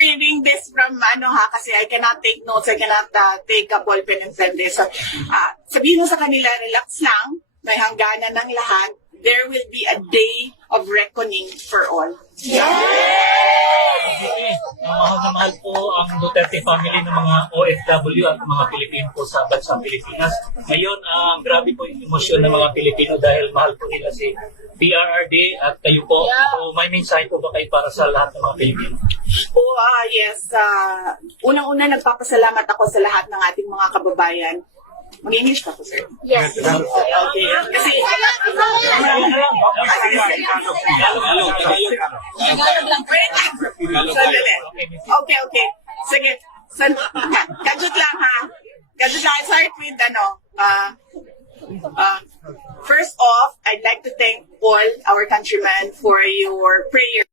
reading this from kasi I cannot take notes, I cannot take a ball pen and pen this. So, sabihin mo sa kanila, relax lang, may hangganan ng lahat. There will be a day of reckoning for all. Mahal na mahal po ang Duterte family ng mga OFW at mga Pilipino po sa bansang Pilipinas. Ngayon, grabe po yung emosyon ng mga Pilipino dahil mahal po nila si PRRD at kayo po. So, may mensahe po ba kayo para sa lahat ng mga Pilipino? Yes. Unang-una, nagpapasalamat ako sa lahat ng ating mga kababayan. Mag-English ka po, sir? Yes. Okay. Kasi, Okay. Sige. Kajut lang, ha? Kajut lang. Start with, first off, I'd like to thank all our countrymen for your prayer.